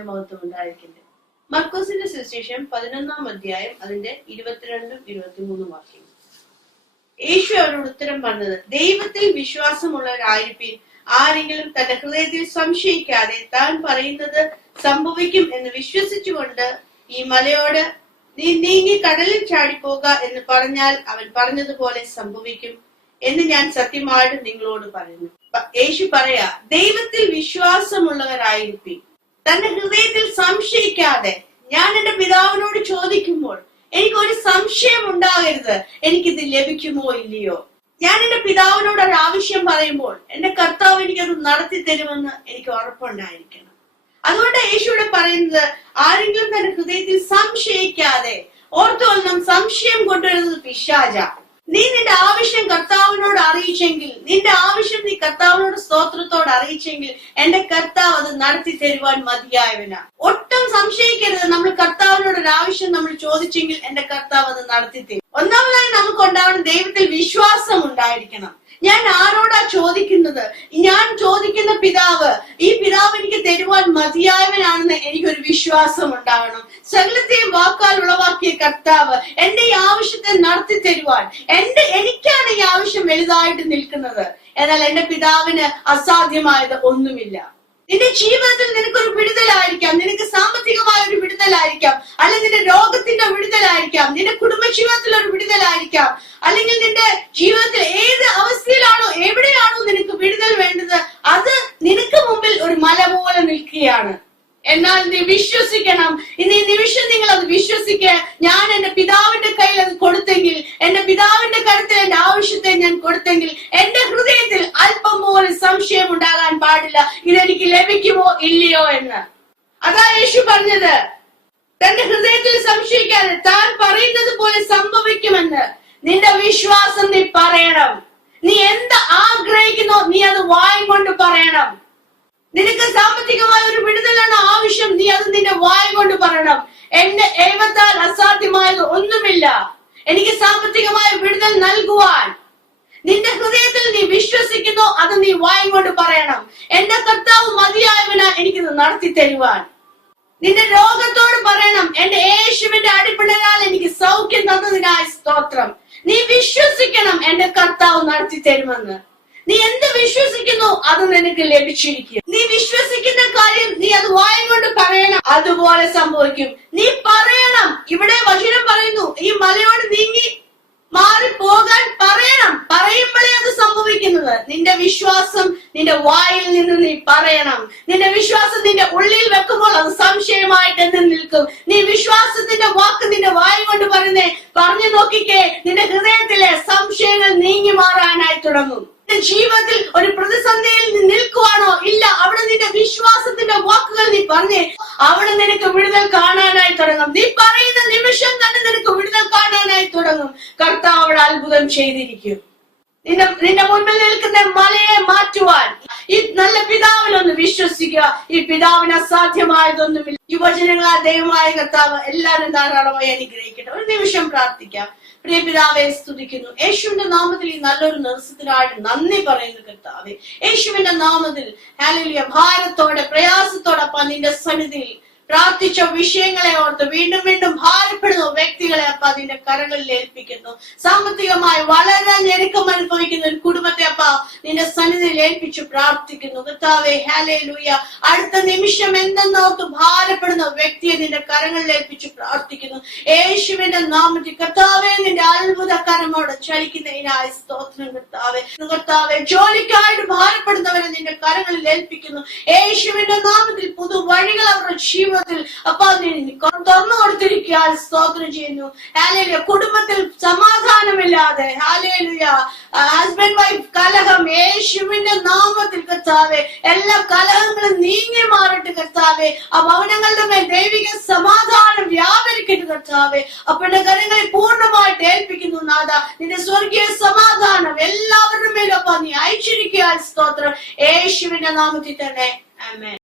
കർത്താവിന്റെ മഹത്വം ഉണ്ടായിരിക്കട്ടെ. മർക്കോസിന്റെ സുവിശേഷം 11-ാം അധ്യായം അതിന്റെ 22-23 വാക്യം. യേശു അവരോട് ഉത്തരം പറഞ്ഞത്, ദൈവത്തിൽ വിശ്വാസമുള്ളവരായിരിക്കും. ആരെങ്കിലും തന്റെ ഹൃദയത്തിൽ സംശയിക്കാതെ താൻ പറയുന്നത് സംഭവിക്കും എന്ന് വിശ്വസിച്ചുകൊണ്ട് ഈ മലയോട് നീ നീങ്ങി കടലിൽ ചാടിപ്പോക എന്ന് പറഞ്ഞാൽ അവൻ പറഞ്ഞതുപോലെ സംഭവിക്കും എന്ന് ഞാൻ സത്യമായിട്ട് നിങ്ങളോട് പറയുന്നു. യേശു പറയാ, ദൈവത്തിൽ വിശ്വാസമുള്ളവരായിരിക്കും. തന്റെ ഹൃദയത്തിൽ സംശയിക്കാതെ. ഞാൻ എന്റെ പിതാവിനോട് ചോദിക്കുമ്പോൾ എനിക്കൊരു സംശയം ഉണ്ടാകരുത്, എനിക്കിത് ലഭിക്കുമോ ഇല്ലയോ. ഞാൻ എന്റെ പിതാവിനോട് ഒരു ആവശ്യം പറയുമ്പോൾ എന്റെ കർത്താവ് എനിക്കത് നടത്തി തരുമെന്ന് എനിക്ക് ഉറപ്പുണ്ടായിരിക്കണം. അതുകൊണ്ട് യേശുവിടെ പറയുന്നത്, ആരെങ്കിലും തന്റെ ഹൃദയത്തിൽ സംശയിക്കാതെ. ഓർത്തുകൊള്ളണം, സംശയം കൊണ്ടുവരുന്നത് പിശാച. നീ നിന്റെ ആവശ്യം കർത്താവിനോട് അറിയിച്ചെങ്കിൽ, നിന്റെ ആവശ്യം നീ കർത്താവിനോട് സ്തോത്രത്തോട് അറിയിച്ചെങ്കിൽ എന്റെ കർത്താവ് അത് നടത്തി തരുവാൻ മതിയായവനാ. ഒട്ടും സംശയിക്കരുത്. നമ്മൾ കർത്താവിനോട് ഒരു ആവശ്യം നമ്മൾ ചോദിച്ചെങ്കിൽ എന്റെ കർത്താവ് അത് നടത്തി തരും. ഒന്നാമതായി നമുക്ക് ഉണ്ടാവണം ദൈവത്തിൽ വിശ്വാസം ഉണ്ടായിരിക്കണം. ഞാൻ ആരോടാ ചോദിക്കുന്നത്? ഞാൻ ചോദിക്കുന്ന പിതാവ്, ഈ പിതാവ് എനിക്ക് തരുവാൻ മതിയായവനാണെന്ന് എനിക്കൊരു വിശ്വാസം ഉണ്ടാവണം. സകലത്തെയും വാക്കാൽ ഉളവാക്കിയ കർത്താവ് എന്റെ ഈ ആവശ്യത്തെ നടത്തി തരുവാൻ എനിക്കാണ് ഈ ആവശ്യം വലുതായിട്ട് നിൽക്കുന്നത്. എന്നാൽ എന്റെ പിതാവിന് അസാധ്യമായത് ഒന്നുമില്ല. നിന്റെ ജീവിതത്തിൽ നിനക്കൊരു വിടുതലായിരിക്കാം, നിനക്ക് സാമ്പത്തികമായ ഒരു വിടുതലായിരിക്കാം, അല്ലെങ്കിൽ നിന്റെ രോഗത്തിന്റെ വിടുതലായിരിക്കാം, നിന്റെ കുടുംബജീവിതത്തിൽ ഒരു വിടുതലായിരിക്കാം, അല്ലെങ്കിൽ നിന്റെ ജീവിതത്തിൽ ഏത് അവസ്ഥയിലാണോ എവിടെയാണോ നിനക്ക് വിടുതൽ വേണ്ടത്, അത് നിനക്ക് മുമ്പിൽ ഒരു മല പോലെ നിൽക്കുകയാണ്. എന്നാൽ നീ വിശ്വസിക്കണം. ഇന്ന് ഈ നിമിഷം നിങ്ങൾ അത് വിശ്വസിക്കുക. ഞാൻ എന്റെ പിതാവിന്റെ കയ്യിൽ അത് കൊടുത്തെങ്കിൽ, എന്റെ പിതാവിന്റെ കരുത്തിൽ എന്റെ ആവശ്യത്തെ ഞാൻ കൊടുത്തെങ്കിൽ എന്റെ ഹൃദയത്തിൽ അല്പം പോലും സംശയം ഉണ്ടാകാൻ പാടില്ല, ഇതെനിക്ക് ലഭിക്കുമോ ഇല്ലയോ എന്ന്. അതാ യേശു പറഞ്ഞത്, തന്റെ ഹൃദയത്തിൽ സംശയിക്കാതെ താൻ പറയുന്നത് പോലെ സംഭവിക്കുമെന്ന്. നിന്റെ വിശ്വാസം നീ പറയണം. നീ എന്ത് ആഗ്രഹിക്കുന്നോ നീ അത് വായും കൊണ്ട് പറയണം. നിനക്ക് സാമ്പത്തികമായ ഒരു വിടുതലാണ് ആവശ്യം, നീ അത് നിന്റെ വായ കൊണ്ട് പറയണം. എന്റെ ദൈവത്താൽ അസാധ്യമായത് ഒന്നുമില്ല, എനിക്ക് സാമ്പത്തികമായ വിടുതൽ നൽകുവാൻ. നിന്റെ ഹൃദയത്തിൽ നീ വിശ്വസിക്കുന്നു, അത് നീ വായ കൊണ്ട് പറയണം. എന്റെ കർത്താവ് മതിയായവനാ എനിക്കിത് നടത്തി തരുവാൻ. നിന്റെ രോഗത്തോട് പറയണം, എന്റെ യേശുവിന്റെ അടിപ്പിണരാൽ എനിക്ക് സൗഖ്യം തന്നതിനായി സ്തോത്രം. നീ വിശ്വസിക്കണം, എന്റെ കർത്താവ് നടത്തി തരുമെന്ന്. നീ എന്ത് വിശ്വസിക്കുന്നു അത് നിനക്ക് ലഭിച്ചിരിക്കും. നീ വിശ്വസിക്കുന്ന കാര്യം നീ അത് വായും കൊണ്ട് പറയണം, അതുപോലെ സംഭവിക്കും. നീ പറയണം. ഇവിടെ വചനം പറയുന്നു, ഈ മലയോട് നീങ്ങി മാറിപ്പോകാൻ പറയണം. പറയുമ്പോഴേ അത് സംഭവിക്കുന്നത്. നിന്റെ വിശ്വാസം നിന്റെ വായിൽ നിന്ന് നീ പറയണം. നിന്റെ വിശ്വാസം നിന്റെ ഉള്ളിൽ വെക്കുമ്പോൾ അത് സംശയമായിട്ട് എന്ന് നിൽക്കും. നീ വിശ്വാസത്തിന്റെ വാക്ക് നിന്റെ വായി കൊണ്ട് പറഞ്ഞു നോക്കിക്കേ, നിന്റെ ഹൃദയത്തിലെ സംശയങ്ങൾ നീങ്ങി മാറാനായി തുടങ്ങും. ജീവിതത്തിൽ ഒരു പ്രതിസന്ധിയിൽ നിൽക്കുവാണോ ഇല്ല, അവിടെ നിന്റെ വിശ്വാസത്തിന്റെ വാക്കുകൾ നീ പറഞ്ഞേ, അവിടെ നിനക്ക് വിടുതൽ കാണാനായി തുടങ്ങും. നീ പറയുന്ന നിമിഷം തന്നെ നിനക്ക് വിടുതൽ കാണാനായി തുടങ്ങും. കർത്താവ് അവിടെ അത്ഭുതം ചെയ്തിരിക്കും. നിന്റെ മുൻപിൽ നിൽക്കുന്ന മലയെ മാറ്റുവാൻ ഈ നല്ല പിതാവിനൊന്ന് വിശ്വസിക്കുക. ഈ പിതാവിന് അസാധ്യമായതൊന്നുമില്ല. യുവജനങ്ങളാ ദൈവമായ കർത്താവ് എല്ലാവരും ധാരാളമായി അനുഗ്രഹിക്കട്ടെ. ഒരു നിമിഷം പ്രാർത്ഥിക്കാം. പ്രിയ പിതാവെ, സ്തുതിക്കുന്നു. യേശുവിന്റെ നാമത്തിൽ ഈ നല്ലൊരു ദിവസത്തിനായിട്ട് നന്ദി പറയുന്നു കർത്താവെ. യേശുവിന്റെ നാമത്തിൽ ഹല്ലേലൂയ, ഭാരത്തോടെ പ്രയാസത്തോടൊപ്പം നിന്റെ സന്നിധിയിൽ പ്രാർത്ഥിച്ച വിഷയങ്ങളെ ഓർത്ത് വീണ്ടും വീണ്ടും ഭാരപ്പെടുന്ന വ്യക്തികളെ അപ്പ അതിന്റെ കരങ്ങളിൽ ഏൽപ്പിക്കുന്നു. സാമ്പത്തികമായി വളരെ ഞെരുക്കം അനുഭവിക്കുന്ന ഒരു കുടുംബത്തെ അപ്പ നിന്റെ സന്നിധിയിൽ ഏൽപ്പിച്ചു പ്രാർത്ഥിക്കുന്നു കർത്താവേ. ഹല്ലേലൂയ, അടുത്ത നിമിഷം എന്തെന്നോർത്ത് ഭാരപ്പെടുന്ന വ്യക്തിയെ നിന്റെ കരങ്ങളിൽ ഏൽപ്പിച്ചു പ്രാർത്ഥിക്കുന്നു. യേശുവിന്റെ നാമത്തിൽ കർത്താവേ, നിന്റെ അത്ഭുതകരമോടെ ചലിക്കുന്നതിനായി സ്തോത്രം കർത്താവേ. കർത്താവേ, ജോലിക്കായിട്ട് ഭാരപ്പെടുന്നവരെ നിന്റെ കരങ്ങളിൽ ഏൽപ്പിക്കുന്നു. യേശുവിന്റെ നാമത്തിൽ പുതു വഴികൾ അവരുടെ ജീവിതത്തിൽ അപ്പൊ തുറന്നു കൊടുത്തിരിക്കുക. സ്തോത്രം ചെയ്യുന്നു. ഹല്ലേലൂയ, കുടുംബത്തിൽ സമാധാനമില്ലാതെ ഹല്ലേലൂയ, ഹസ്ബൻഡ് വൈഫ് കലഹം യേശുവിന്റെ നാമത്തിൽ കർത്താവേ, എല്ലാ കലഹങ്ങളും നീങ്ങി മാറട്ടെ കർത്താവേ. ആ ഭവനങ്ങളുടെ മേൽ ദൈവിക സമാധാനം വ്യാപരിക്കട്ടെ കർത്താവേ. അപ്പന്റെ കരങ്ങളിൽ പൂർണ്ണമായിട്ട് ഏൽപ്പിക്കുന്നു നാഥ. നിന്റെ സ്വർഗീയ സമാധാനം എല്ലാവരുടെ മേലും അപ്പൊ നീ അയച്ചിരിക്കുക. സ്തോത്രം യേശുവിന്റെ നാമത്തിൽ തന്നെ. ആമേൻ.